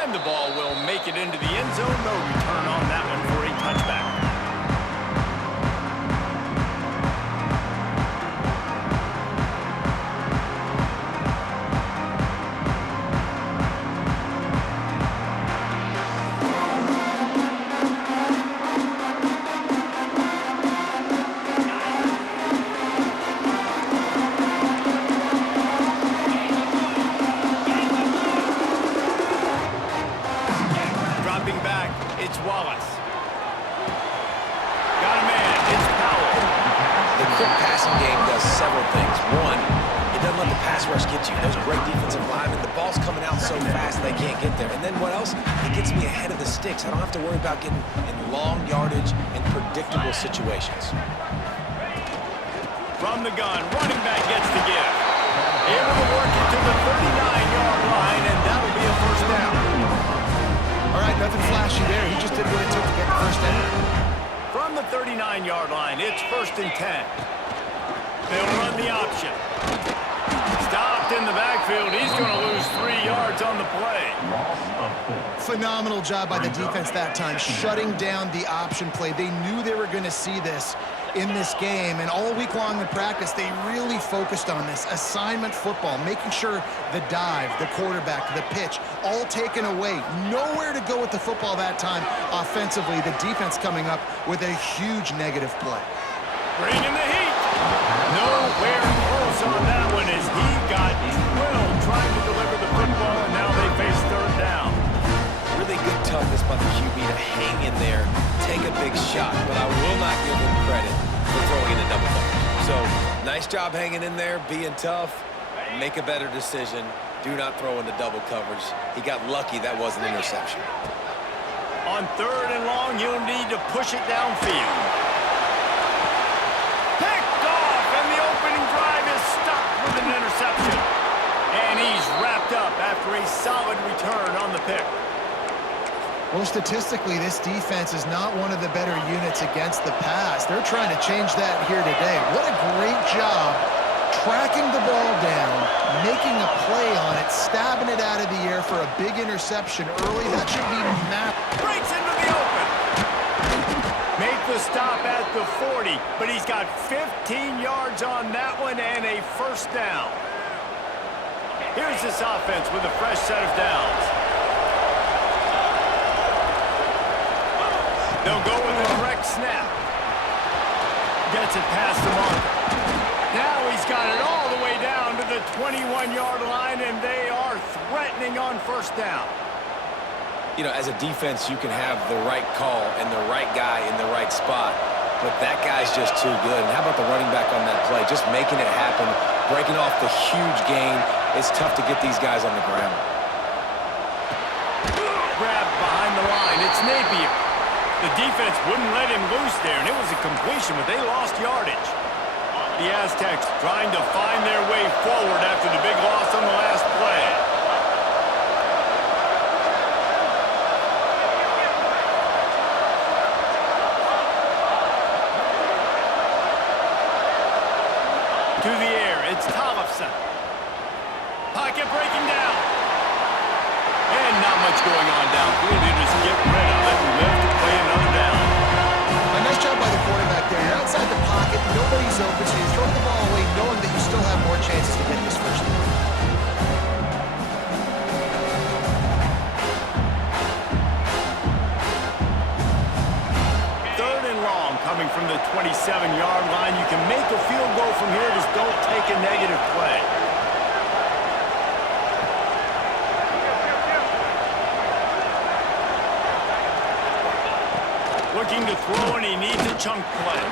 And the ball will make it into the end zone. No return on that one for a touchback. I don't have to worry about getting in long yardage and predictable situations. From the gun, running back gets the give. Able to work it to the 39-yard line, and that'll be a first down. All right, nothing flashy there. He just did what it took to get the first down. From the 39-yard line, it's 1st and 10. They'll run the option. Stopped in the backfield. He's going to lose 3 yards on the play. Phenomenal job by the defense that time, shutting down the option play. They knew they were going to see this in this game, and all week long in practice, they really focused on this assignment football, making sure the dive, the quarterback, the pitch, all taken away. Nowhere to go with the football that time offensively. The defense coming up with a huge negative play. Bringing the heat. Nowhere close on that one as he got drilled trying to deliver the football, and now they face 3rd down. Really good toughness by the QB to hang in there, take a big shot, but I will not give him credit for throwing in a double coverage. So, nice job hanging in there, being tough, make a better decision, do not throw into double coverage. He got lucky that was an interception. On 3rd and long, he'll need to push it downfield. Picked off, and the opening drive is stopped with an interception. And he's wrapped up after a solid return on the pick. Well, statistically, this defense is not one of the better units against the pass. They're trying to change that here today. What a great job tracking the ball down, making a play on it, stabbing it out of the air for a big interception early. That should be massive. Breaks into the open. Make the stop at the 40, but he's got 15 yards on that one and a first down. Here's this offense with a fresh set of downs. They'll go with a direct snap. Gets it past the marker. Now he's got it all the way down to the 21-yard line, and they are threatening on first down. You know, as a defense, you can have the right call and the right guy in the right spot, but that guy's just too good. And how about the running back on that play? Just making it happen, breaking off the huge gain. It's tough to get these guys on the ground. Grab behind the line. It's Napier. The defense wouldn't let him loose there, and it was a completion, but they lost yardage. The Aztecs trying to find their way forward after the big loss on the last play. To the air, it's Tollefson. Pocket breaking down. And not much going on downfield. They just get rid of it and live to play another down. A nice job by the quarterback there. You're outside the pocket, nobody's open, so you throw the ball away knowing that you still have more chances to get this first down. Third and long coming from the 27-yard line. You can make a field goal from here, just don't take a negative play. Looking to throw, and he needs a chunk play.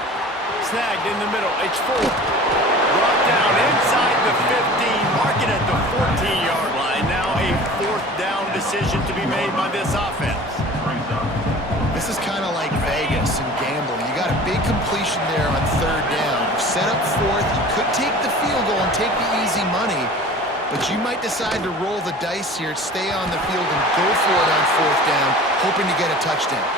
Snagged in the middle. It's 4. Brought down inside the 15. Mark it at the 14-yard line. Now a 4th down decision to be made by this offense. This is kind of like Vegas and gambling. You got a big completion there on 3rd down. You set up 4th. You could take the field goal and take the easy money, but you might decide to roll the dice here, stay on the field, and go for it on 4th down, hoping to get a touchdown.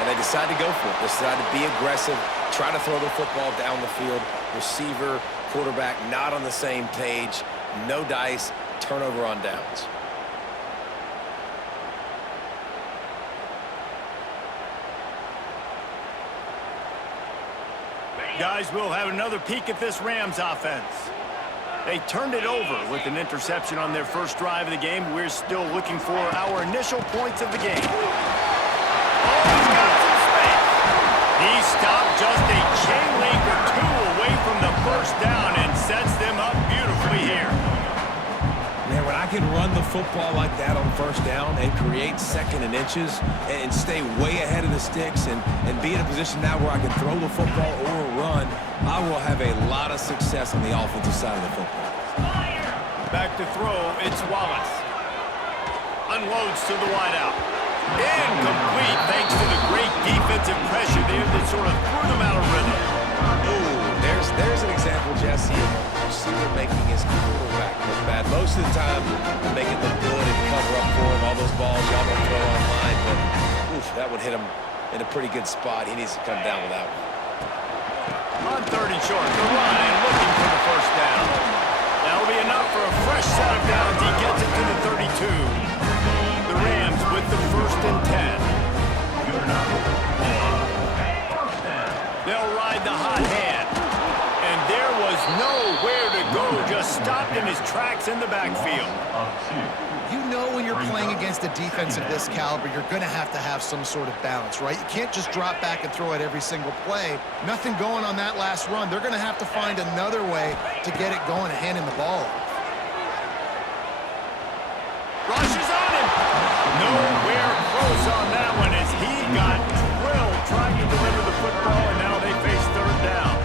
And they decide to go for it. They decide to be aggressive, try to throw the football down the field. Receiver, quarterback, not on the same page. No dice, turnover on downs. Guys, we'll have another peek at this Rams offense. They turned it over with an interception on their first drive of the game. We're still looking for our initial points of the game. Oh, he's got some space. He stopped just a chain link or two away from the first down and sets them up beautifully here. Man, when I can run the football like that on first down and create second and inches and stay way ahead of the sticks and be in a position now where I can throw the football or run, I will have a lot of success on the offensive side of the football. Back to throw, it's Wallace. Unloads to the wideout. Incomplete thanks to the great defensive pressure there that sort of threw them out of rhythm. Ooh, there's an example, Jesse. You see they're making his quarterback look bad. Most of the time, they make it look good and cover up for him. All those balls y'all don't throw online, but oof, that would hit him in a pretty good spot. He needs to come down with that one. On third and short, the line looking for the first down. That'll be enough for a fresh set of downs. He gets it to the 32. The Rams with the 1st and 10. They'll ride the hot hand. And there was nowhere to go. Just stopped in his tracks in the backfield. You know when you're playing against a defense of this caliber, you're going to have some sort of balance, right? You can't just drop back and throw it every single play. Nothing going on that last run. They're going to have to find another way to get it going and handing the ball. Rushes on him. Nowhere close on that one as he got drilled trying to deliver the football, and now they face third down.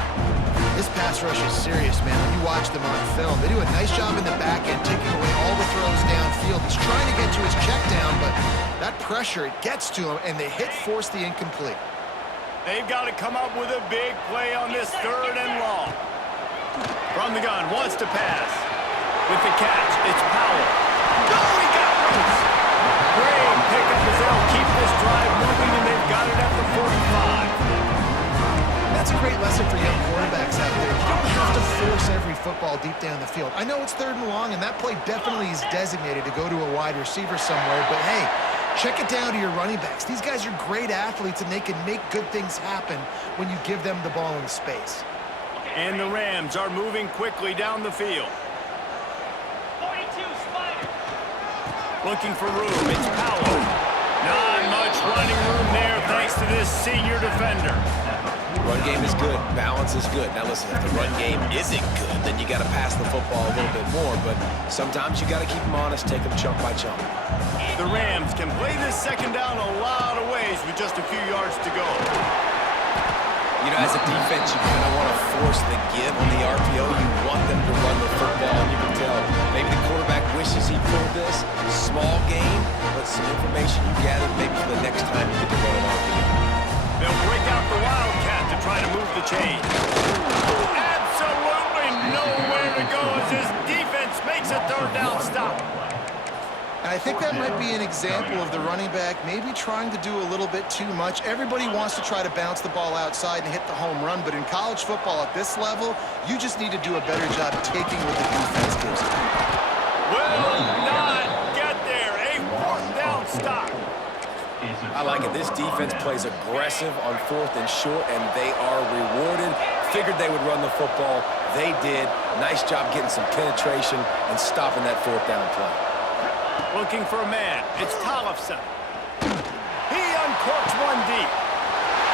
This pass rush is serious, man. When you watch them on film, they do a nice job in the back end, taking away all the throws downfield. He's trying to get to his check down, but that pressure, it gets to him, and they force the incomplete. They've got to come up with a big play on this 3rd and long. From the gun, wants to pass. With the catch, it's Powell. No, he got loose. Great pick up as they'll keep this drive moving, and they've got it at the 45. That's a great lesson for young quarterbacks out there. You don't have to force every football deep down the field. I know it's 3rd and long, and that play definitely is designated to go to a wide receiver somewhere, but hey, check it down to your running backs. These guys are great athletes, and they can make good things happen when you give them the ball in space. And the Rams are moving quickly down the field. 42, Spider. Looking for room, it's Powell. Not much running room there thanks to this senior defender. Run game is good. Balance is good. Now listen, if the run game isn't good, then you got to pass the football a little bit more. But sometimes you got to keep them honest, take them chunk by chunk. The Rams can play this 2nd down a lot of ways with just a few yards to go. You know, as a defense, you kind of want to force the give on the RPO. You want them to run the football, and you can tell maybe the quarterback wishes he pulled this. Small game, but some information you gather maybe for the next time you get to run an RPO. They'll break out the Wildcat to try to move the chain. Absolutely nowhere to go as his defense makes a 3rd down stop. And I think that might be an example of the running back maybe trying to do a little bit too much. Everybody wants to try to bounce the ball outside and hit the home run, but in college football at this level, you just need to do a better job taking what the defense gives you. Will not get there. A 4th down stop. I like it. This defense plays aggressive on 4th and short, and they are rewarded. Figured they would run the football. They did. Nice job getting some penetration and stopping that 4th down play. Looking for a man. It's Tollefson. He uncorks one deep.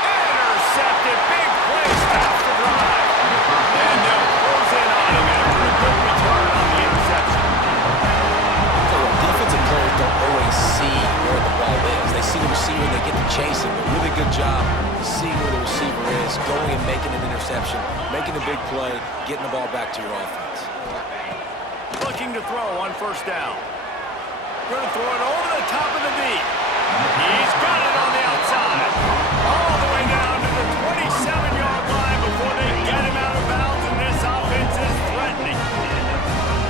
Intercepted. Big play. Stops the drive. And they'll close in on him after a good return on the interception. So defensive players don't always see where the ball is. They see the receiver, they get to chase him. A really good job seeing where the receiver is, going and making an interception, making a big play, getting the ball back to your offense. Looking to throw on 1st down. Going to throw it over the top of the deep. He's got it on the outside. All the way down to the 27-yard line before they get him out of bounds, and this offense is threatening.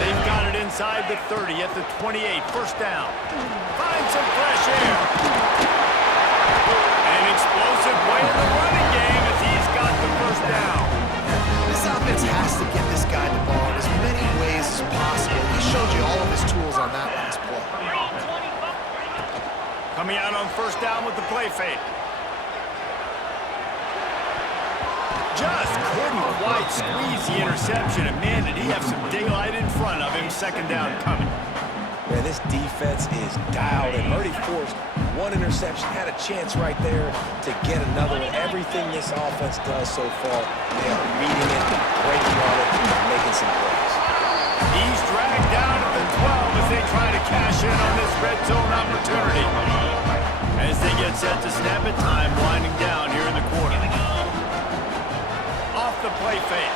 They've got it inside the 30 at the 28. 1st down. Find some fresh air. An explosive play in the running game as he's got the 1st down. This offense has to get this guy the ball in as many ways as possible. He showed you all of his tools on that last play. Coming out on 1st down with the play fake. just couldn't quite squeeze the interception. And man, did he have some daylight in front of him. Second down coming. Man, this defense is dialed in. Already forced one interception, had a chance right there to get another one. Everything this offense does so far, they are reading it, breaking on it, and making some plays. He's dragged down at the 12 as they try to cash in on this red zone opportunity. As they get set to snap it, time winding down here in the quarter. Off the play fake.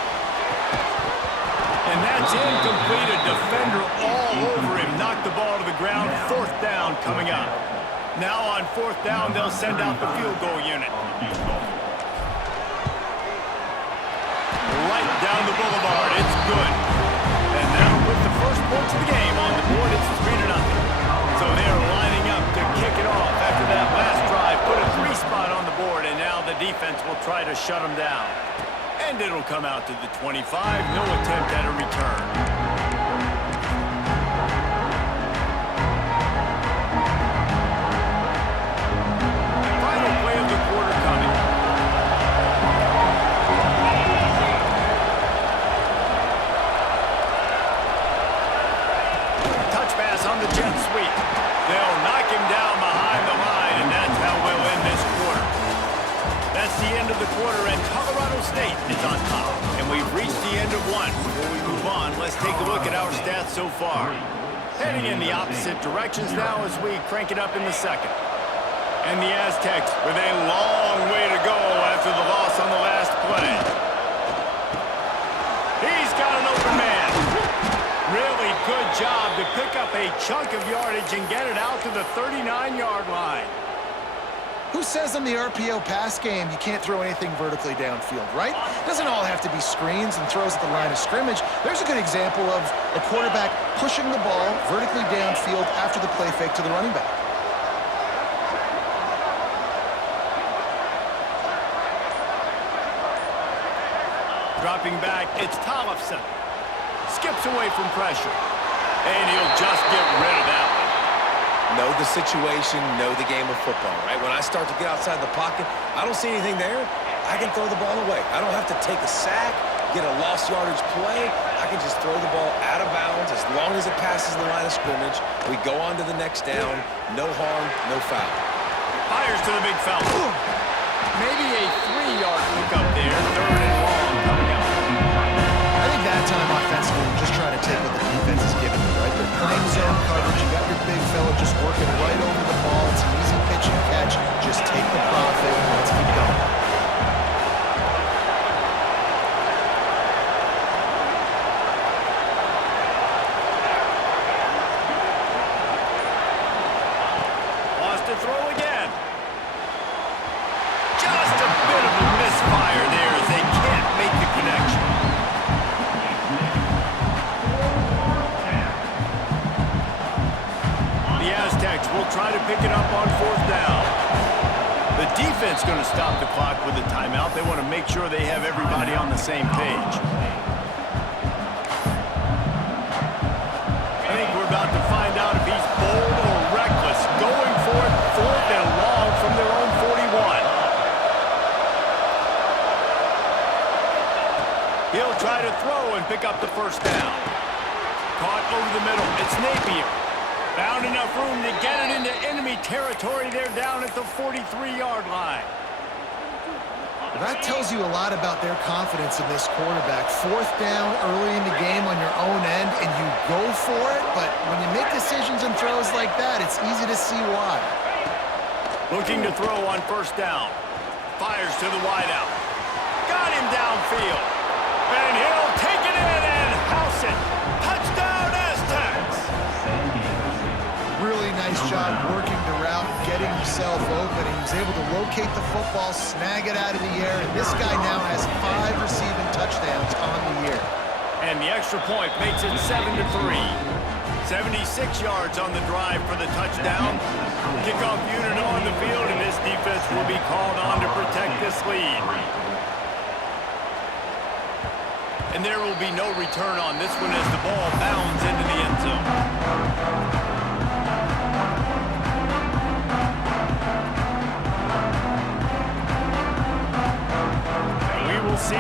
And that's incomplete. A defender all over him. Knocked the ball to the ground. Fourth down coming up. Now on fourth down, they'll send out the field goal unit. Right down the boulevard. It's good. And now with the first points of the game on the board, it's 3-0. So they're lining up to kick it off after that last drive. Put a 3 spot on the board, and now the defense will try to shut them down. And it'll come out to the 25. No attempt at a return. Final play of the quarter coming. Touch pass on the jet sweep. They'll knock him down behind the line, and that's how we'll end this quarter. That's the end of the quarter, and Colorado State is on top. And we've reached the end of one. Before we move on, let's take a look at our stats so far. Heading in the opposite directions now as we crank it up in the second. And the Aztecs with a long way to go after the loss on the last play. He's got an open man. Really good job to pick up a chunk of yardage and get it out to the 39-yard line. Who says in the RPO pass game you can't throw anything vertically downfield, right? Doesn't all have to be screens and throws at the line of scrimmage. There's a good example of a quarterback pushing the ball vertically downfield after the play fake to the running back. Dropping back, it's Tollefson. Skips away from pressure. And he'll just get rid of that one. Know the situation, know the game of football, right? When I start to get outside the pocket, I don't see anything there, I can throw the ball away. I don't have to take a sack, get a lost yardage play. I can just throw the ball out of bounds as long as it passes the line of scrimmage. We go on to the next down. No harm, no foul. Fires to the big fella. Maybe a 3-yard pickup there. Third and long coming up. I think that time offensively, we're just trying to take what the defense is giving you, right? They're playing zone coverage. You got your big fella just working right over the ball. It's an easy pitch and catch. Just take the profit. Let's keep going. Wants to throw again. Just a bit of a misfire there as they can't make the connection. The Aztecs will try to pick it up on fourth down. The defense going to stop the clock with a timeout. They want to make sure they have everybody on the same page. I think we're about to find out if he's bold or reckless. Going for it, fourth and long from their own 41. He'll try to throw and pick up the first down. Caught over the middle. It's Napier. Found enough room to get it into enemy territory. They're down at the 43-yard line. Well, that tells you a lot about their confidence in this quarterback. Fourth down early in the game on your own end, and you go for it, but when you make decisions and throws like that, it's easy to see why. Looking to throw on first down. Fires to the wideout. Got him downfield. And he'll take it in and house it. Touchdown, Aztecs! Really nice job working the route, getting himself open. He was able to locate the football, snag it out of the air, and this guy now has 5 receiving touchdowns on the year. And the extra point makes it 7-3. 76 yards on the drive for the touchdown. Kickoff unit on the field, and this defense will be called on to protect this lead. And there will be no return on this one as the ball bounds into the end zone. We will see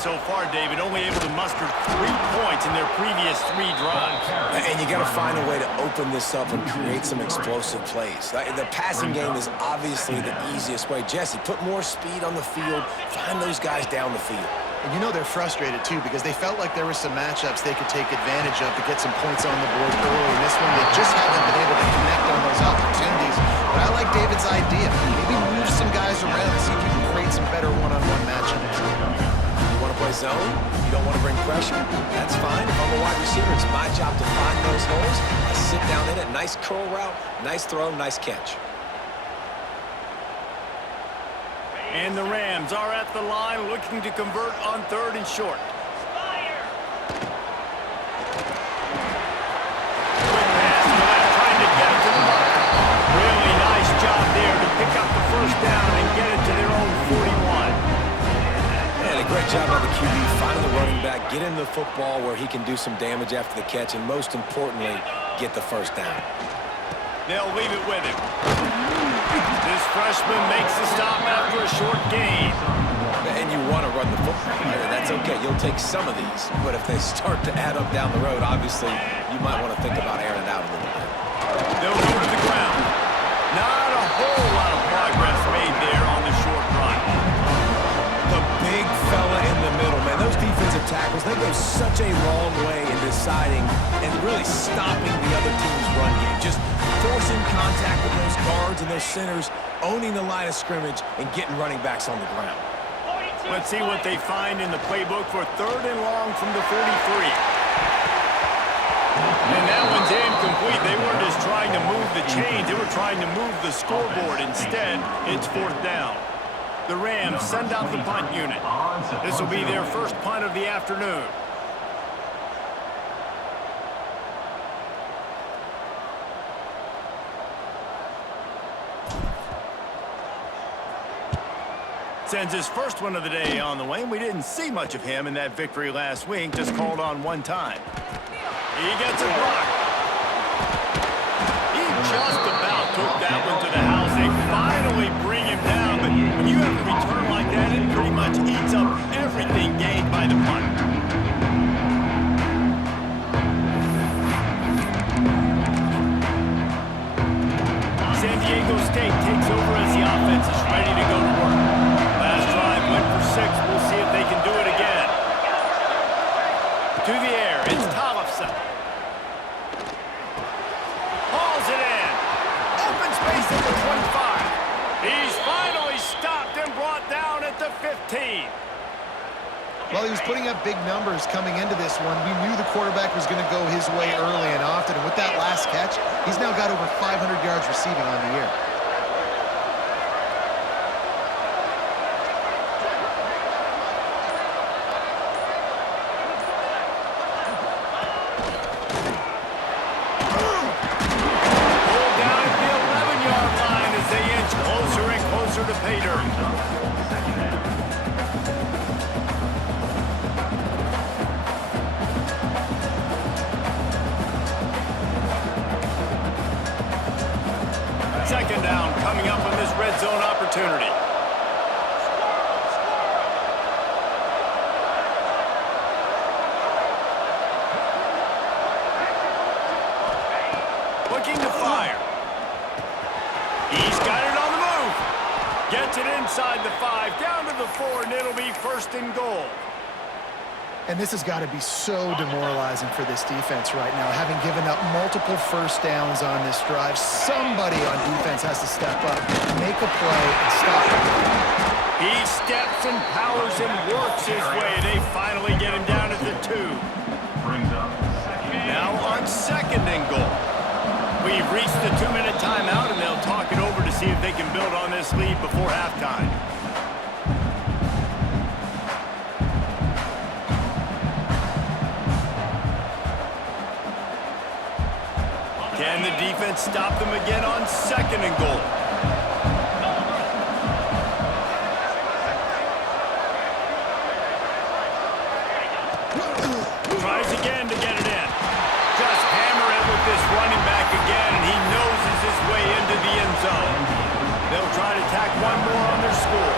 so far, David, only able to muster 3 points in their previous 3 drives. And you got to find a way to open this up and create some explosive plays. The passing game is obviously the easiest way. Jesse, put more speed on the field. Find those guys down the field. And you know they're frustrated, too, because they felt like there were some matchups they could take advantage of to get some points on the board early. In this one, they just haven't been able to connect on those opportunities. But I like David's idea. Maybe move some guys around and see if we can create some better one-on-one matchups. You want to play zone? You don't want to bring pressure? That's fine. If I'm a wide receiver, it's my job to find those holes. I sit down in it. Nice curl route, nice throw, nice catch. And the Rams are at the line looking to convert on 3rd and short. Fire! Quick pass to the left, trying to get it to the mark. Really nice job there to pick up the 1st down and get it to their own 41. And a great job by the QB finding the running back, get him the football where he can do some damage after the catch, and most importantly, get the 1st down. They'll leave it with him. This freshman makes the stop after a short gain. And you want to run the football. That's okay. You'll take some of these. But if they start to add up down the road, obviously, you might want to think about airing it out a little bit. They'll go to the ground. Not a whole lot of progress made there on the short run. The big fella in the middle, man. Those defensive tackles, they go such a long way in deciding and really stopping the other team's run game. Just forcing contact with those guards and those centers, owning the line of scrimmage, and getting running backs on the ground. 42 Let's see what they find in the playbook for 3rd and long from the 33. And that one's incomplete. They weren't just trying to move the chains. They were trying to move the scoreboard. Instead, it's 4th down. The Rams send out the punt unit. This will be their first punt of the afternoon. Sends his first one of the day on the way. We didn't see much of him in that victory last week, just called on 1 time. He gets a block. He just about took that one to the house. They finally bring him down, but when you have a return like that, it pretty much eats up everything gained by the punt. San Diego State takes over as the offense is ready to go to work. Last drive went for 6. We'll see if they can do it again. To the air, it's Tollefson. Hauls it in. Open space at the 25. He's finally stopped and brought down at the 15. Well, he was putting up big numbers coming into this one. We knew the quarterback was going to go his way early and often. And with that last catch, he's now got over 500 yards receiving on the year. Pulled down at the 11-yard line as they inch closer and closer to pay dirt. Second down coming up on this red zone opportunity. Looking to fire. He's got it on the move. Gets it inside the 5, down to the 4, and it'll be 1st and goal. And this has got to be so demoralizing for this defense right now, having given up multiple 1st downs on this drive. Somebody on defense has to step up, make a play, and stop it. He steps and powers and works his way. They finally get him down at the 2. Now on 2nd and goal. We've reached the 2-minute timeout, and they'll talk it over to see if they can build on this lead before halftime. Can the defense stop them again on 2nd and goal? Tries again to get it in. Just hammer it with this running back again, and he noses his way into the end zone. They'll try to tack one more on their score.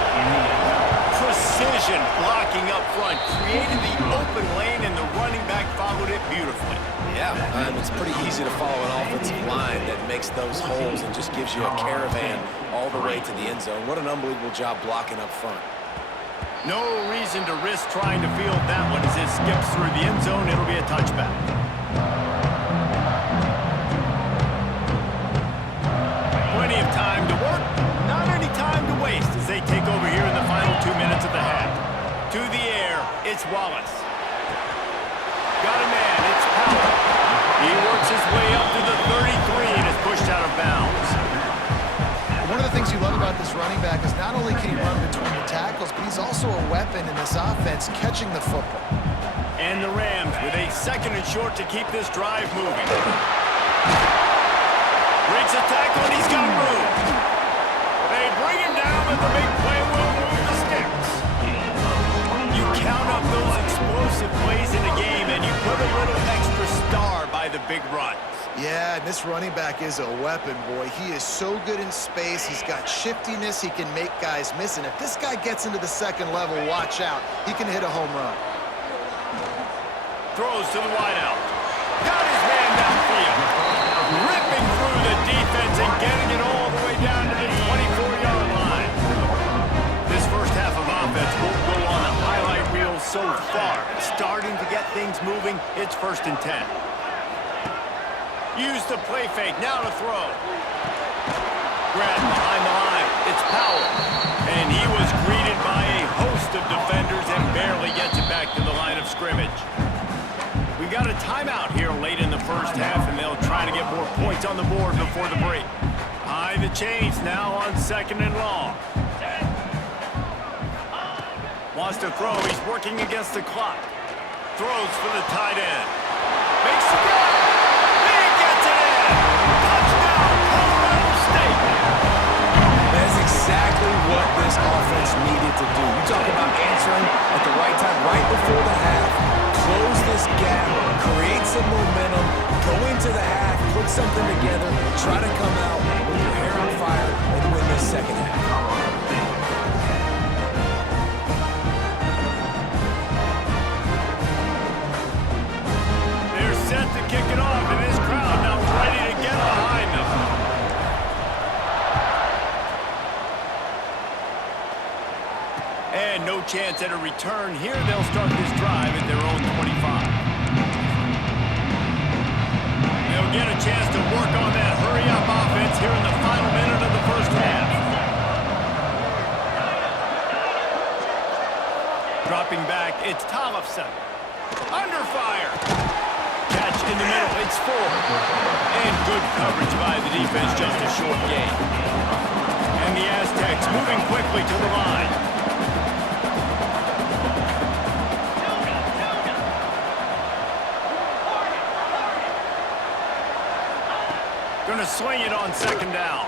Precision blocking up front, created the open lane, and the running back followed it beautifully. Yeah, it's pretty easy to follow an offensive line that makes those holes and just gives you a caravan all the way to the end zone. What an unbelievable job blocking up front. No reason to risk trying to field that one as it skips through the end zone. It'll be a touchback. Plenty of time to work, not any time to waste as they take over here in the final 2 minutes of the half. To the air, it's Wallace. Got a man, it's Powell. He works his way up to the 33 and is pushed out of bounds. One of the things you love about this running back is not only can he run between the tackles, but he's also a weapon in this offense catching the football. And the Rams with a 2nd and short to keep this drive moving. Breaks a tackle and he's got room. They bring him down, but the big play will move the sticks. You count up those explosive plays in the game and you put a little extra star by the big runs. Yeah, and this running back is a weapon, boy. He is so good in space. He's got shiftiness. He can make guys miss. And if this guy gets into the 2nd level, watch out. He can hit a home run. Throws to the wideout. Got his man downfield. Ripping through the defense and getting it all the way down to the 24-yard line. This first half of offense won't go on the highlight reel so far. Starting to get things moving. It's 1st and 10. Use the play fake, now to throw. Grab behind the line, it's Powell. And he was greeted by a host of defenders and barely gets it back to the line of scrimmage. We got a timeout here late in the first half, and they'll try to get more points on the board before the break. High the chains now on 2nd and long. Wants to throw, he's working against the clock. Throws for the tight end. Makes the grab. Exactly what this offense needed to do. You talk about answering at the right time, right before the half, close this gap, create some momentum, go into the half, put something together, try to come out with your hair on fire and win this 2nd half. They're set to kick it off, and this crowd now ready to get behind them. And no chance at a return here. They'll start this drive at their own 25. They'll get a chance to work on that hurry-up offense here in the final minute of the first half. Dropping back, it's Tollefson. Under fire. Catch in the middle, it's 4. And good coverage by the defense, just a short gain. And the Aztecs moving quickly to the line. Gonna swing it on 2nd down.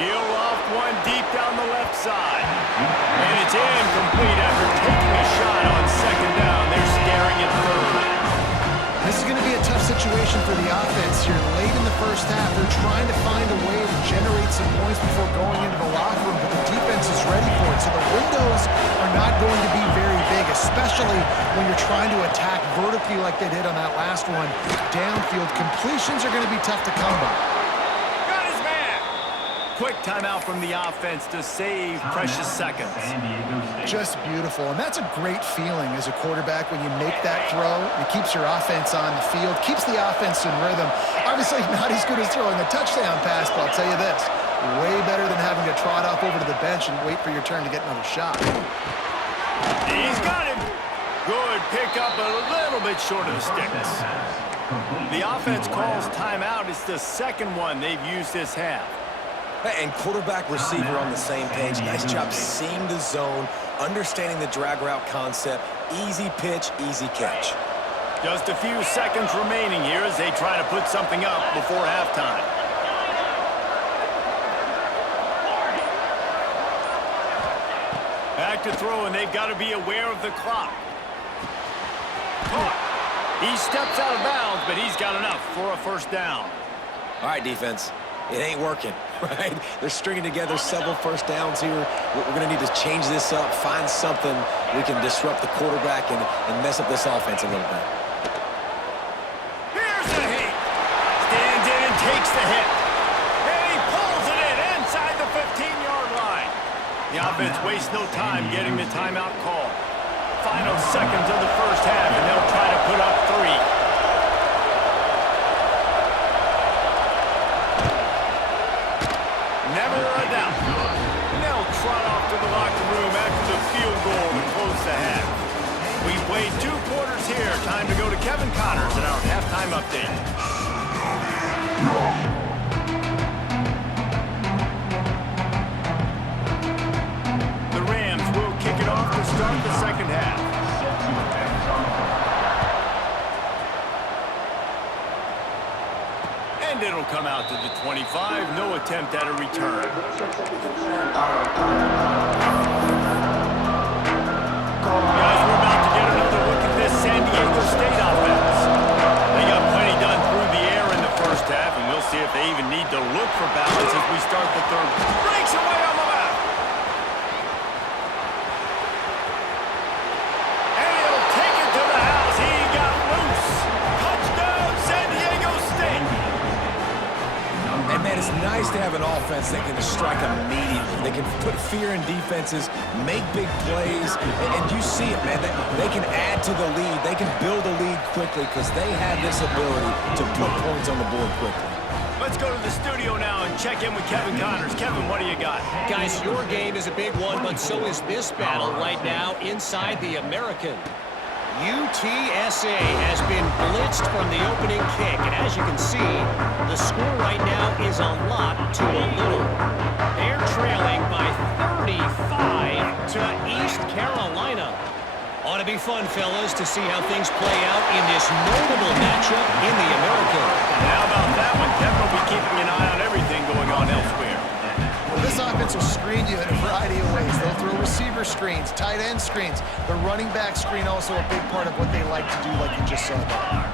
Yield off one deep down the left side. And it's incomplete after taking a shot on 2nd down. They're staring at 3rd. This is going to be a tough situation for the offense here. Late in the first half, they're trying to find a way to generate some points before going into the locker room, but the defense is ready for it. So the windows are not going to be very big, especially when you're trying to attack vertically like they did on that last one. Downfield completions are going to be tough to come by. Got his man. Quick timeout from the offense to save precious seconds. Just beautiful, and that's a great feeling as a quarterback when you make that throw. It keeps your offense on the field, keeps the offense in rhythm. Obviously not as good as throwing a touchdown pass, but I'll tell you this, way better than having to trot off over to the bench and wait for your turn to get another shot. He's got him. Good pickup, a little bit short of the sticks. The offense calls timeout. It's the 2nd one they've used this half. And quarterback receiver on the same page. Nice job seeing the zone, understanding the drag route concept. Easy pitch, easy catch. Just a few seconds remaining here as they try to put something up before halftime. Back to throw, and they've got to be aware of the clock. He steps out of bounds, but he's got enough for a 1st down. All right, defense. It ain't working, right? They're stringing together several 1st downs here. We're going to need to change this up, find something we can disrupt the quarterback and mess up this offense a little bit. Here's the hit. Stands in and takes the hit. And he pulls it in inside the 15-yard line. The offense wastes no time getting the timeout call. Final seconds of the first half, and they'll try to put up 3. Never a doubt. And they'll trot off to the locker room after the field goal to close the half. We've played 2 quarters here. Time to go to Kevin Connors in our halftime update. The Rams will kick it off to start the second half. And it'll come out to the 25. No attempt at a return. Guys, we're about to get another look at this San Diego State offense. They got plenty done through the air in the first half, and we'll see if they even need to look for balance as we start the third. Breaks away on the left. And he'll take it to the house. He got loose. Touchdown, San Diego State. And, man, it's nice to have an offense that can strike immediately. They can put fear in defenses, make big plays, and you see it, man. They can add to the lead. They can build a lead quickly because they have this ability to put points on the board quickly. Let's go to the studio now and check in with Kevin Connors. Kevin, what do you got? Guys, your game is a big one, but so is this battle right now inside the American. UTSA has been blitzed from the opening kick, and as you can see, the score right now is a lot to a little. They're trailing by 35 to East Carolina. Ought to be fun, fellas, to see how things play out in this notable matchup in the American. And how about that one? Kevin will be keeping an eye on everything going on elsewhere. Well, this offense will screen you in a variety of ways. They'll throw receiver screens, tight end screens. The running back screen also a big part of what they like to do, like you just saw there.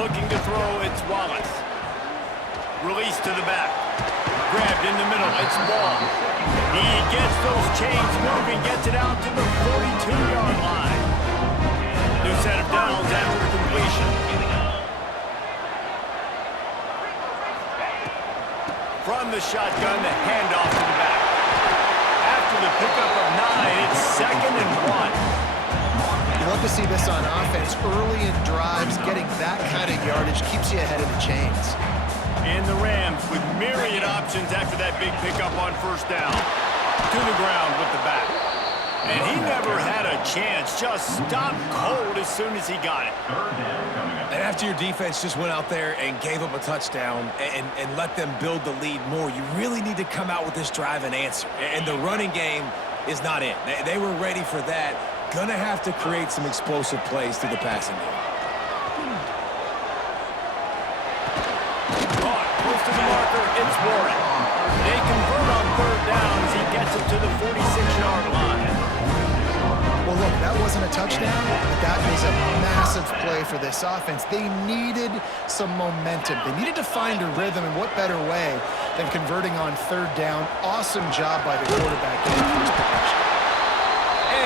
Looking to throw, it's Wallace. Release to the back. Grabbed in the middle, it's Ball. He gets those chains moving, gets it out to the 42-yard line. New set of downs after the completion. From the shotgun, the handoff to the back. After the pickup of 9, it's 2nd and 1. You love to see this on offense. Early in drives, getting that kind of yardage keeps you ahead of the chains. And the Rams with myriad options after that big pickup on first down. To the ground with the back. And he never had a chance. Just stopped cold as soon as he got it. And after your defense just went out there and gave up a touchdown and let them build the lead more, you really need to come out with this drive and answer. And the running game is not it. They were ready for that. Gonna have to create some explosive plays through the passing game. Caught close to the marker, it's Warren. They convert on third down as he gets it to the 46-yard line. Well, look, that wasn't a touchdown, but that was a massive play for this offense. They needed some momentum. They needed to find a rhythm, and what better way than converting on third down. Awesome job by the quarterback getting first protection.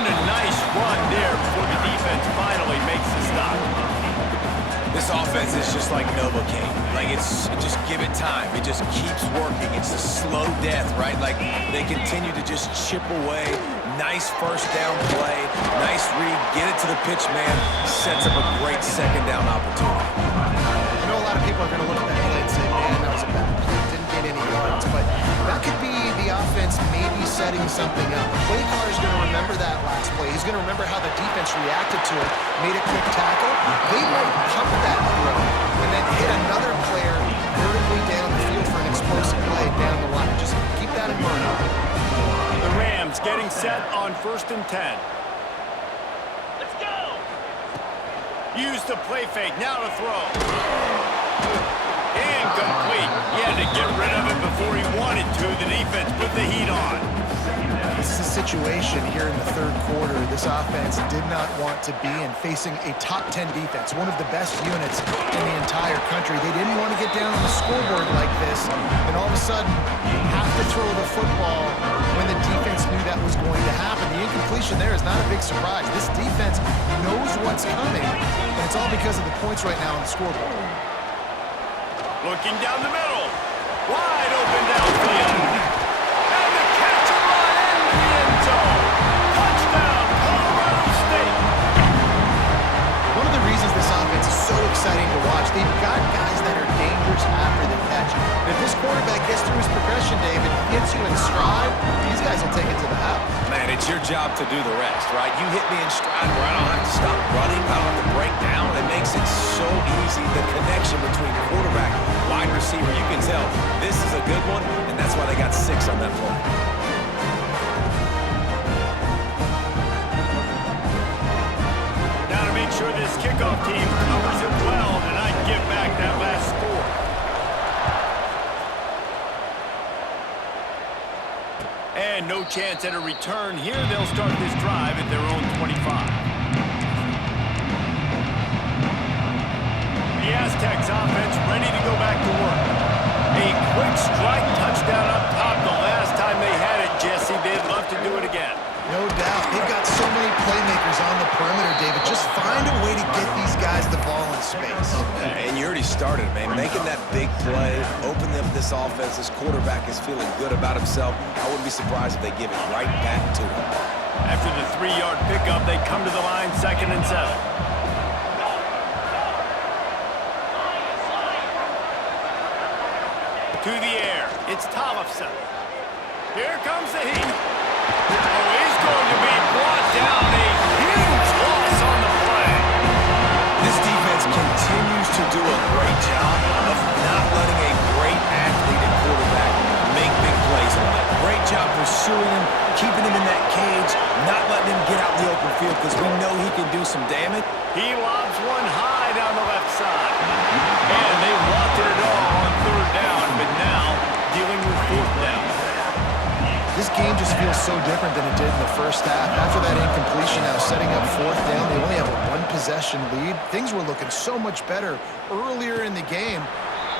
And a nice run there before the defense finally makes the stop. This offense is just like Novocaine. Like, it's just give it time. It just keeps working. It's a slow death, right? Like, they continue to just chip away. Nice first down play. Nice read. Get it to the pitch man. Sets up a great second down opportunity. I know a lot of people are going to look at that play and say, man, that was a bad play. Didn't get any yards. But that could be the offense maybe setting something up. The play caller is going to remember that last play. He's going to remember how the defense reacted to it, made a quick tackle. They might pump that throw and then hit another player vertically down the field for an explosive play down the line. Just keep that in mind. The Rams getting set on 1st and 10. Let's go! Use the play fake, now to throw. Incomplete. He had to get rid of it before he wanted to. The defense put the heat on. This is a situation here in the third quarter this offense did not want to be in, facing a top 10 defense, one of the best units in the entire country. They didn't want to get down on the scoreboard like this, and all of a sudden have to throw the football when the defense knew that was going to happen. The incompletion there is not a big surprise. This defense knows what's coming, and it's all because of the points right now on the scoreboard. Looking down the middle. Wide open downfield. And the catch and run into the end zone. Touchdown, Colorado State. One of the reasons this offense is so exciting to watch, they've got guys that are dangerous after the catch. And if this quarterback gets through his progression, David, hits you in stride, these guys will take it to the house. Man, it's your job to do the rest, right? You hit me in stride where I don't have to stop running, I don't have to break down. It makes it so easy. The connection between quarterback, wide receiver, you can tell this is a good one, and that's why they got 6 on that play. Now to make sure this kickoff team covers it well, and I give back that last score. And no chance at a return here. They'll start this drive at their own 25. The Aztecs offense ready to go back to work. A quick strike touchdown up top the last time they had it, Jesse. They'd love to do it again. No doubt. They've got so many playmakers on the perimeter, David. Just find a way to get these guys the ball in space. And you already started, man. Making that big play, opening up this offense. This quarterback is feeling good about himself. I wouldn't be surprised if they give it right back to him. After the 3-yard pickup, they come to the line, 2nd and 7. To the air. It's Tollefson. Here comes the heat. Oh, he's going to be brought down. A huge loss on the play. This defense continues to do a great job of not letting a great athlete and quarterback make big plays on them. Great job pursuing him, keeping him in that cage, not letting him get out in the open field because we know he can do some damage. He lobs one high down the left side. And they wanted it all on 3rd down, but now dealing with 4th down. This game just feels so different than it did in the first half. After that incompletion, now setting up 4th down, they only have a 1-possession lead. Things were looking so much better earlier in the game.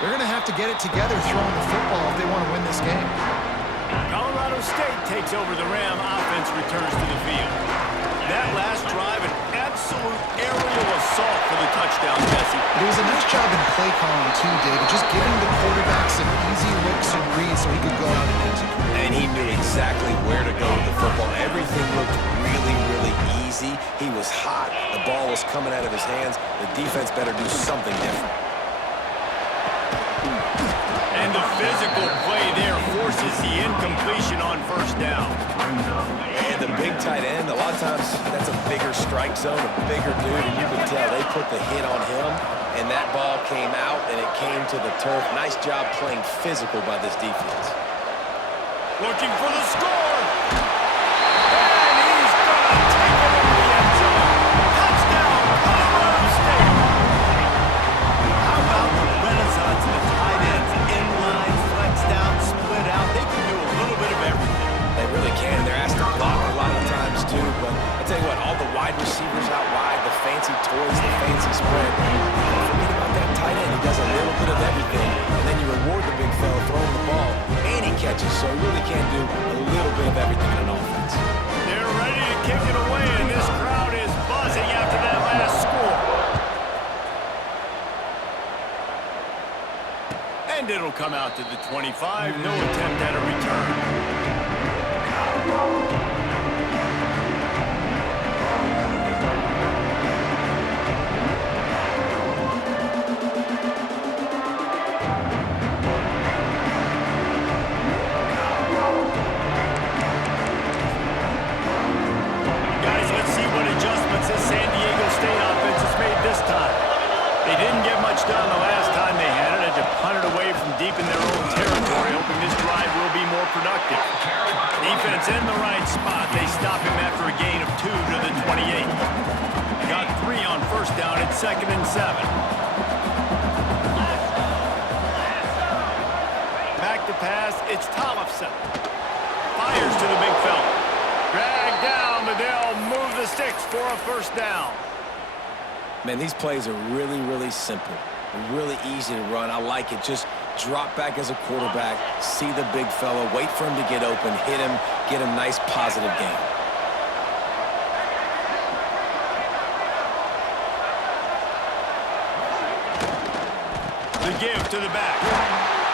They're going to have to get it together throwing the football if they want to win this game. Colorado State takes over the Ram. Offense returns to the field. That last drive, an absolute aerial assault for the touchdown, Jesse. It was a nice job in play calling, too, David. Just giving the quarterback some easy looks and reads so he could go out and execute. And he knew exactly where to go with the football. Everything looked really, really easy. He was hot. The ball was coming out of his hands. The defense better do something different. And the physical play there forces the incompletion on 1st down. And the big tight end, a lot of times that's a bigger strike zone, a bigger dude, and you can tell they put the hit on him, and that ball came out, and it came to the turf. Nice job playing physical by this defense. Looking for the score. And he's going to take it into the end zone. Touchdown, Colorado State. How about the renaissance of the tight ends? Inline, flexed out, split out. They can do a little bit of everything. They really can. They're asked to block a lot of times, too. But I tell you what, all the wide receivers out wide, the fancy toys, the fancy spread. Don't forget about that tight end. He does a little bit of everything. And then you reward the big fella throwing the ball. And he catches, so he really can do a little bit of everything in an offense. They're ready to kick it away, and this crowd is buzzing after that last score. And it'll come out to the 25. No attempt at a return. Done the last time they had it, had to punt it away from deep in their own territory, hoping this drive will be more productive. Defense in the right spot. They stop him after a gain of 2 to the 28. Got 3 on 1st down at 2nd and 7. Back to pass. It's Tollefson. Fires to the big fella. Dragged down, but they'll move the sticks for a 1st down. Man, these plays are really, really simple. Really easy to run. I like it. Just drop back as a quarterback, see the big fella, wait for him to get open, hit him, get a nice positive gain. The give to the back.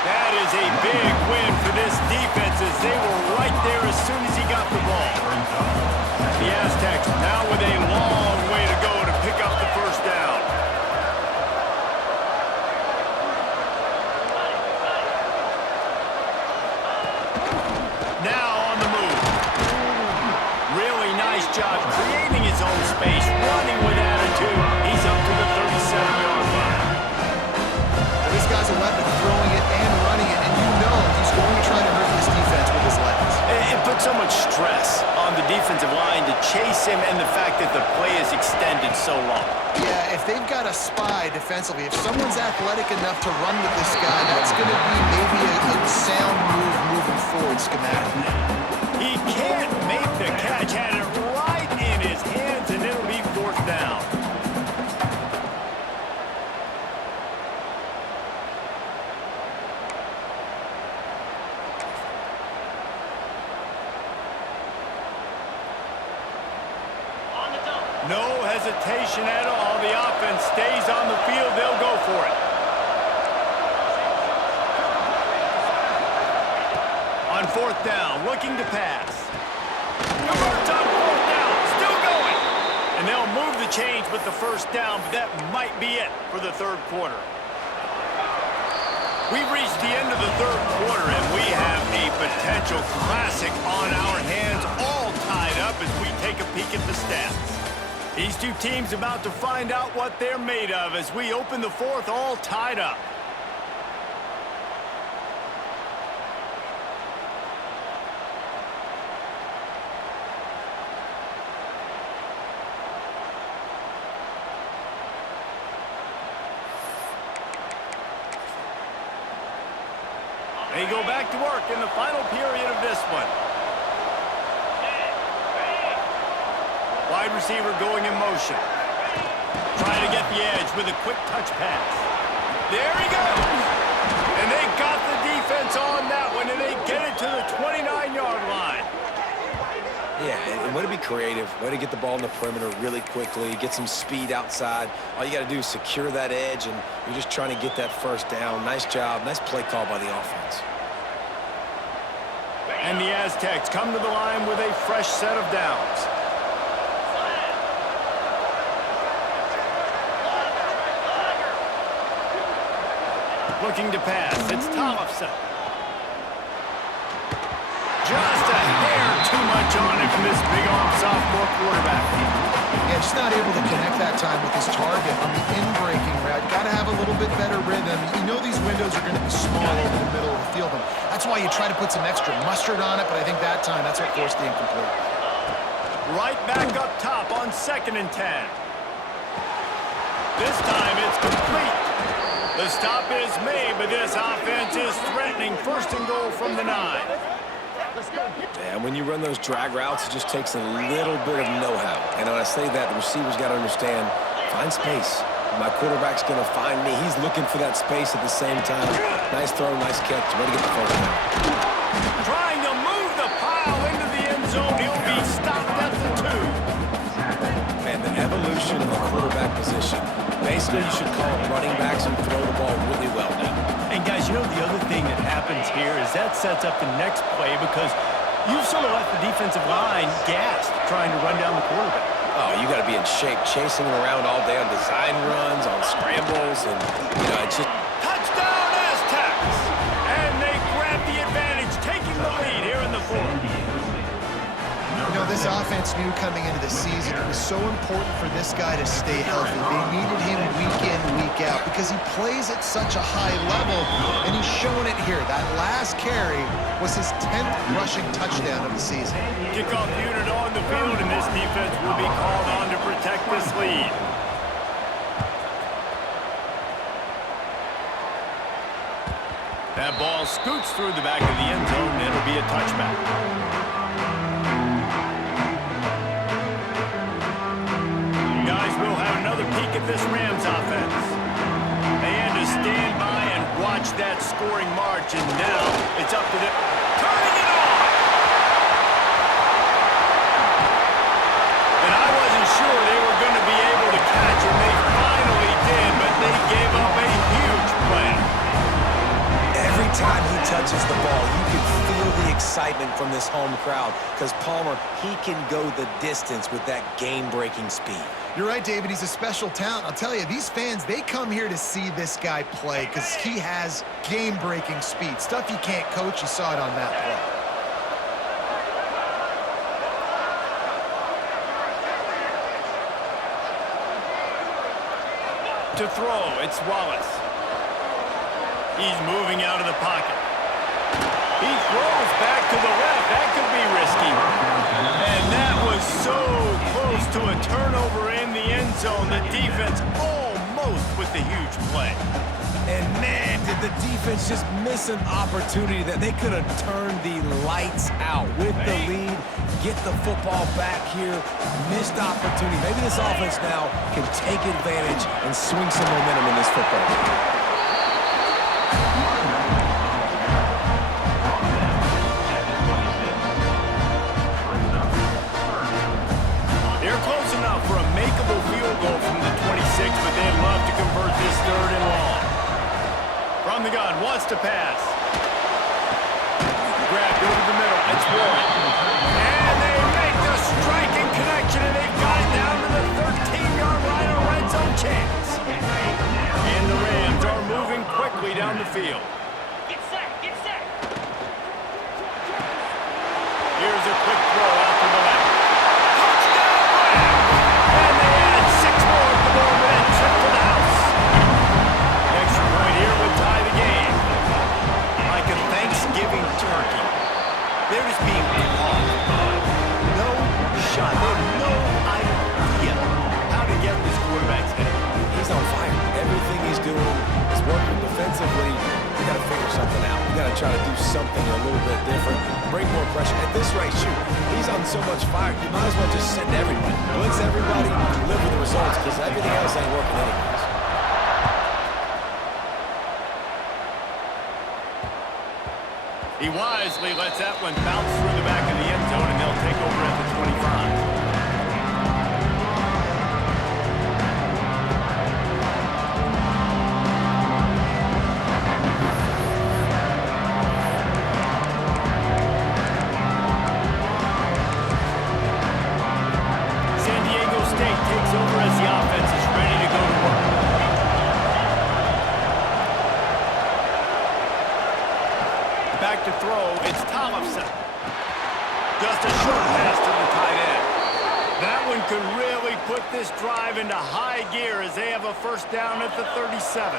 That is a big win for this defense as they were right there as soon as he got the ball. The Aztecs now with a long way to go to pick up the first down. Now on the move. Really nice job creating his own space, running with attitude. He's up to the 37-yard line. This guy's a weapon, throwing it and running it, and you know he's going to try to hurt this defense with his legs. It puts so much stress on the defensive line to chase him and the fact that the play is extended so long. Yeah, if they've got a spy defensively, if someone's athletic enough to run with this guy, that's going to be maybe a sound move moving forward schematically. He can't make the catch, had it right in his hands, and it'll be fourth down. No hesitation at all. The offense stays on the field. They'll go for it. On fourth down, looking to pass. Converts on fourth down, still going. And they'll move the chains with the first down, but that might be it for the third quarter. We've reached the end of the third quarter, and we have a potential classic on our hands, all tied up as we take a peek at the stats. These two teams about to find out what they're made of as we open the fourth, all tied up. They go back to work in the final period of this one. Wide receiver going in motion. Trying to get the edge with a quick touch pass. There he goes. And they got the defense on that one, and they get it to the 29-yard line. Yeah, and way to be creative, way to get the ball in the perimeter really quickly, get some speed outside. All you got to do is secure that edge, and you're just trying to get that first down. Nice job, nice play call by the offense. And the Aztecs come to the line with a fresh set of downs. Looking to pass. It's Tollefson. Just a hair too much on it from this big-arm sophomore quarterback. Yeah, just not able to connect that time with his target on the in-breaking route. You got to have a little bit better rhythm. You know these windows are going to be small over the middle of the field. And that's why you try to put some extra mustard on it, but I think that time that's what forced the incomplete. Right back up top on 2nd and 10. This time it's complete. The stop is made, but this offense is threatening. 1st and goal from the 9. And when you run those drag routes, it just takes a little bit of know-how. And when I say that, the receiver's got to understand, find space. My quarterback's going to find me. He's looking for that space at the same time. Nice throw, nice catch. Way to get the first down. Trying to move the pile into the end zone. He'll be stopped at the 2. Man, the evolution of the quarterback position. Basically, you should call them running backs and throw the ball really well now. And guys, you know the other thing that happens here is that sets up the next play because you've sort of left the defensive line gassed trying to run down the quarterback. Oh, you got to be in shape, chasing him around all day on design runs, on scrambles, and, you know, it's just... Touchdown, Aztecs! And they grab the advantage, taking the lead here in the fourth. You know, this offense knew coming into the season it was so important for this guy to stay healthy. They needed him week in, week out because he plays at such a high level, and he's showing it here. That last carry was his 10th rushing touchdown of the season. Kickoff unit on the field, and this defense will be called on to protect this lead. That ball scoots through the back of the end zone, and it'll be a touchback. Guys, we'll have another peek at this Rams offense. They had to stand by and watch match that scoring march, and now it's up to them. Turning it on! And I wasn't sure they were going to be able to catch him. They finally did, but they gave up a huge play. Every time he touches the ball, you can feel the excitement from this home crowd because Palmer, he can go the distance with that game-breaking speed. You're right, David. He's a special talent. I'll tell you, these fans, they come here to see this guy play because he has game-breaking speed. Stuff you can't coach. You saw it on that play. To throw, it's Wallace. He's moving out of the pocket. He throws back to the left. That could be risky. And that was so close to a turnover in the end zone. The defense almost with the huge play. And man, did the defense just miss an opportunity that they could have turned the lights out with the lead, get the football back here, missed opportunity. Maybe this offense now can take advantage and swing some momentum in this football game. They're close enough for a makeable field goal from the 26, but they'd love to convert this 3rd and long. From the gun, wants to pass. Grabbed over the middle, it's Warren. And they make the striking connection, and they've got it down to the 13-yard line, a red zone chance. And the Rams are moving quickly down the field. Get set, get set. Here's a quick throw out to the left. Touchdown Rams! And they add 6 more at the moment and trip to the house. The extra point here would tie the game. Like a Thanksgiving turkey. They're just being caught. No shot. They have no idea how to get this quarterback's head. He's on fire. Everything he's doing is working defensively. You got to figure something out. You got to try to do something a little bit different. Bring more pressure. At this rate, shoot, he's on so much fire, you might as well just send everybody. Blitz everybody, live with the results, because everything else ain't working anyways. He wisely lets that one bounce through the back of the end zone, and they'll take over at the 25. San Diego State takes over as the offense is ready to go to work. Back to throw, it's Tollefson. Just a short pass to the tight end. That one could really put this drive into high gear as they have a 1st down at the 37.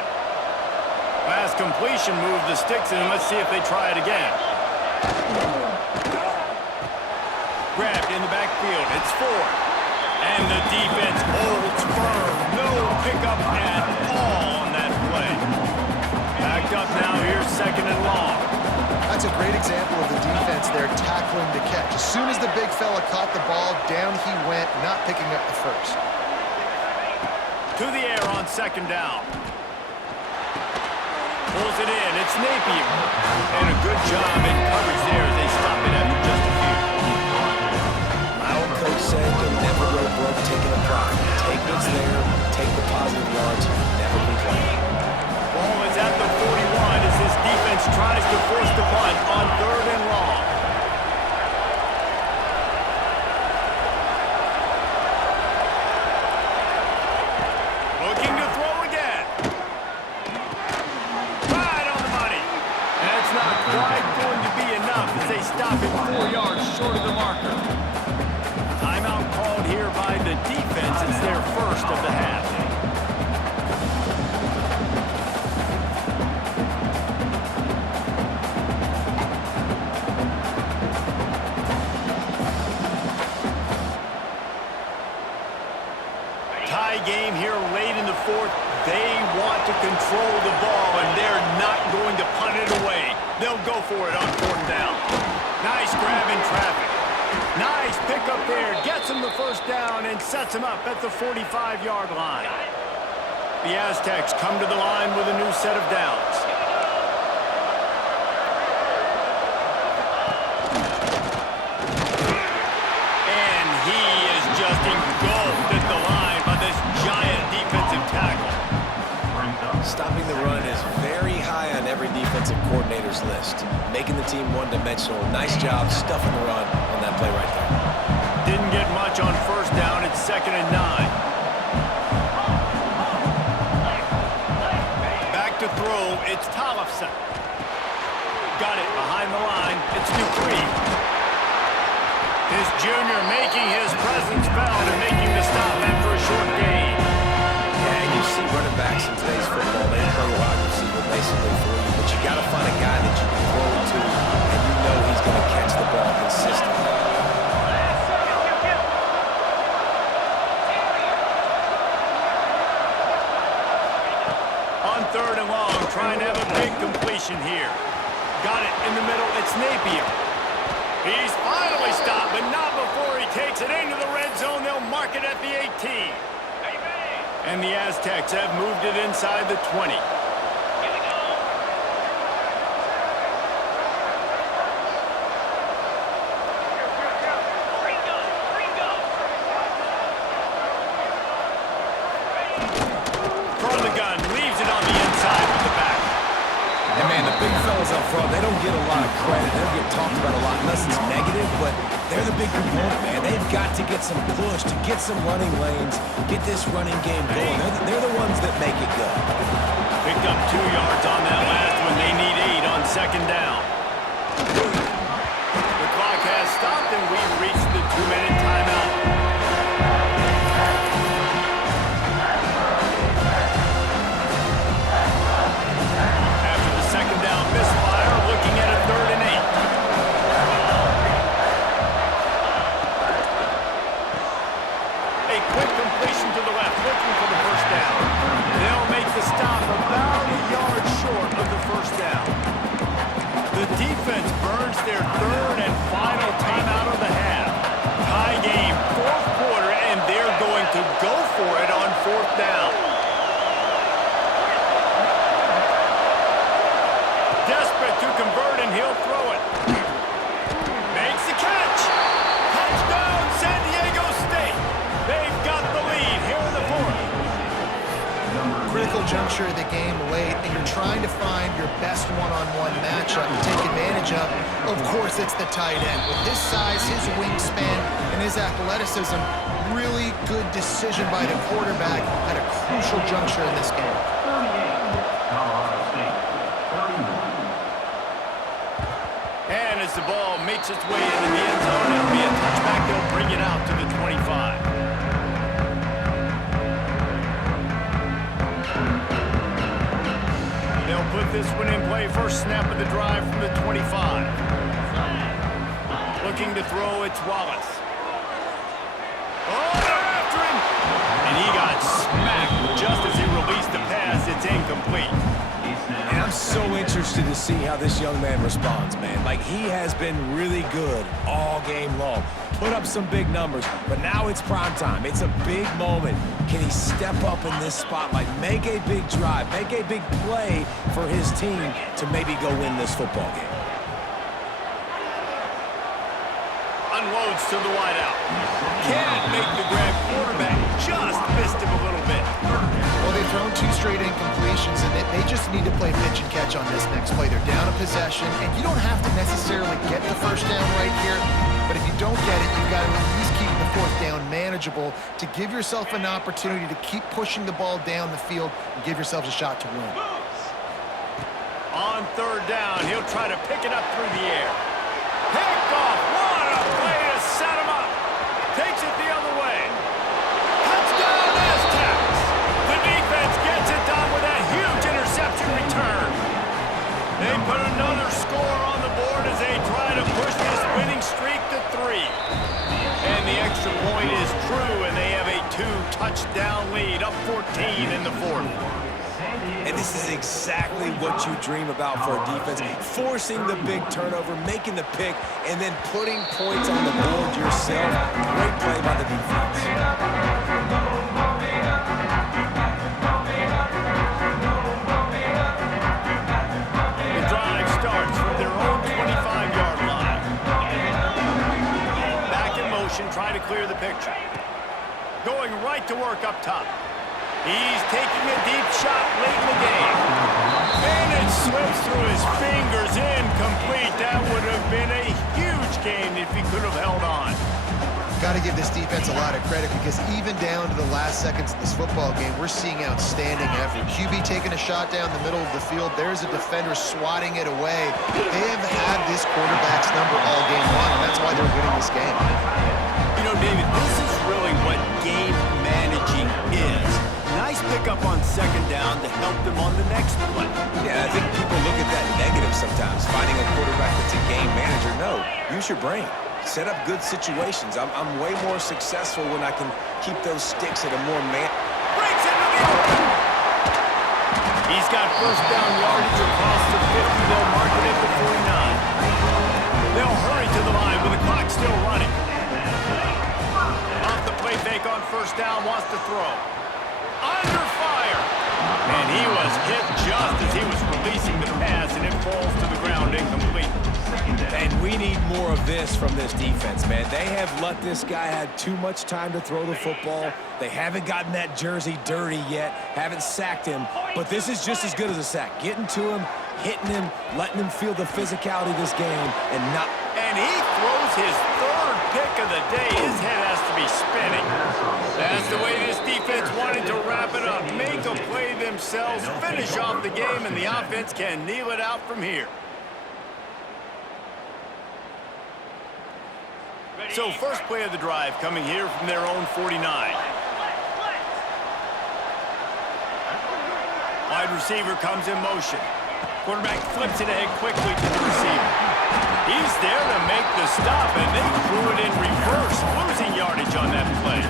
Pass completion, move the sticks in, and let's see if they try it again. Grabbed in the backfield, it's Ford. And the defense holds firm. No pickup at all on that play. Backed up now, here's 2nd and long. That's a great example of the defense there tackling to catch. As soon as the big fella caught the ball, down he went, not picking up the first. To the air on 2nd down. Pulls it in, it's Napier. And a good job in coverage there as they stop it after just a few. My old coach said you'll never go broke taking a profit. Take what's there, take the positive yards, never complain. Ball is at the 41 as this defense tries to force the punt on 3rd and long. Looking to throw again. Right on the money. And it's not quite going to be enough as they stop it 4 yards short of the marker. Timeout called here by the defense. It's their 1st of the half. Game here late in the 4th. They want to control the ball, and they're not going to punt it away. They'll go for it on 4th down. Nice grab in traffic. Nice pickup there. Gets him the 1st down and sets him up at the 45-yard line. The Aztecs come to the line with a new set of downs. offensive coordinator's list, making the team one-dimensional. Nice job stuffing the run on that play right there. Didn't get much on first down. It's 2nd and 9. Back to throw. It's Tollefson. Got it behind the line. It's Dupree. His junior making his presence felt and making the stop after a short gain. Yeah, you see running backs in today's football, they play wide receiver basically for you, but you got to find a guy that you can throw it to, and you know he's going to catch the ball consistently. On 3rd and long, trying to have a big completion here. Got it in the middle. It's Napier. He's finally stopped, but not before he takes it into the red zone. They'll mark it at the 18. And the Aztecs have moved it inside the 20. From the gun, leaves it on the inside with the back. And man, the big fellas up front, they don't get a lot of credit. They don't get talked about a lot unless it's negative, but they're the big component, man. They've got to get some push, to get some running lanes, get this running game going. They're the ones that make it go. Picked up 2 yards on that last one. They need 8 on 2nd down. The clock has stopped, and we've reached the 2-minute timeout. Misfire, looking at a 3rd and 8. A quick completion to the left, looking for the first down. They'll make the stop about a yard short of the first down. The defense burns their 3rd and final timeout of the half. Tie game, 4th quarter, and they're going to go for it on 4th down. Desperate to convert, and he'll throw it. Makes the catch. Touchdown, San Diego State. They've got the lead here in the 4th. Critical juncture of the game late, and you're trying to find your best one-on-one matchup to take advantage of. Of course, it's the tight end. With his size, his wingspan, and his athleticism, really good decision by the quarterback at a crucial juncture in this game. And as the ball makes its way into the end zone, it'll be a touchback. They'll bring it out to the 25. They'll put this one in play. First snap of the drive from the 25. Looking to throw, it's Wallace. Oh, they're after him! And he got smacked just as he released the pass. It's incomplete. And I'm so interested to see how this young man responds, man. Like, he has been really good all game long. Put up some big numbers, but now it's prime time. It's a big moment. Can he step up in this spotlight, make a big drive, make a big play for his team to maybe go win this football game? Unloads to the wideout. Can't make the grab. Quarterback just missed him a little bit. Well, they've thrown 2 straight incompletions, and they just need to play pitch and catch on this next play. They're down a possession, and you don't have to necessarily get the first down right here, but if you don't get it, you've got to at least keep the 4th down manageable to give yourself an opportunity to keep pushing the ball down the field and give yourselves a shot to win. On 3rd down, he'll try to pick it up through the air. Picked off. What a play to set him up. Takes it the other way. Touchdown, Aztecs. The defense gets it done with that huge interception return. They put another score on the board as they try to push this winning streak to 3. And the extra point is true, and they have a 2-touchdown lead, up 14 in the 4th. And this is exactly what you dream about for a defense. Forcing the big turnover, making the pick, and then putting points on the board yourself. Great play by the defense. The drive starts from their own 25-yard line. Back in motion, try to clear the picture. Going right to work up top. He's taking a deep shot late in the game. And it's slips through his fingers, incomplete. That would have been a huge gain if he could have held on. Got to give this defense a lot of credit because even down to the last seconds of this football game, we're seeing outstanding effort. QB taking a shot down the middle of the field. There's a defender swatting it away. They have had this quarterback's number all game long, and that's why they're winning this game. You know, David, this is really what game managing is. Nice pickup on second down to help them on the next play. Yeah, I think people look at that negative sometimes, finding a quarterback that's a game manager. No, use your brain. Set up good situations. I'm way more successful when I can keep those sticks at a more Breaks into the open. He's got first down yardage across the 50. They'll mark it at the 49. They'll hurry to the line with the clock still running. Off the play fake on first down, wants to throw. Under fire. And he was hit just as he was releasing the pass, and it falls to the ground incomplete. And we need more of this from this defense, man. They have let this guy have too much time to throw the football. They haven't gotten that jersey dirty yet, haven't sacked him, but this is just as good as a sack. Getting to him, hitting him, letting him feel the physicality of this game, and not... And he throws his third pick of the day. His head has to be spinning. That's the way this defense wanted to wrap it up. Make a play themselves, finish off the game, and the offense can kneel it out from here. So first play of the drive coming here from their own 49. Wide receiver comes in motion. Quarterback flips it ahead quickly to the receiver. He's there to make the stop, and they threw it in reverse, losing yardage on that play.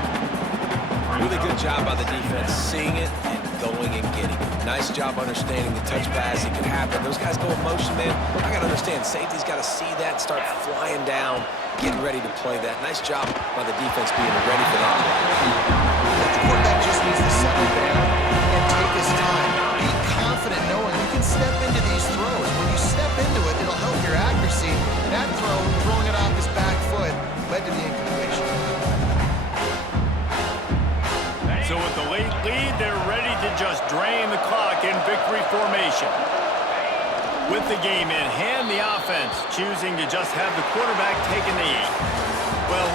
Really good job by the defense, seeing it and going and getting it. Nice job understanding the touch pass. It can happen. Those guys go in motion, man. I got to understand, safety's got to see that, start flying down, getting ready to play that. Nice job by the defense being ready for that play. The quarterback just needs to settle down and take his time. Be confident knowing you can step into these throws. When you step into it, it'll help your accuracy. That throw, throwing it off his back foot, led to the incompletion. So with the late lead, they're ready to just drain the clock in victory formation. With the game in hand, the offense choosing to just have the quarterback take a knee. Well,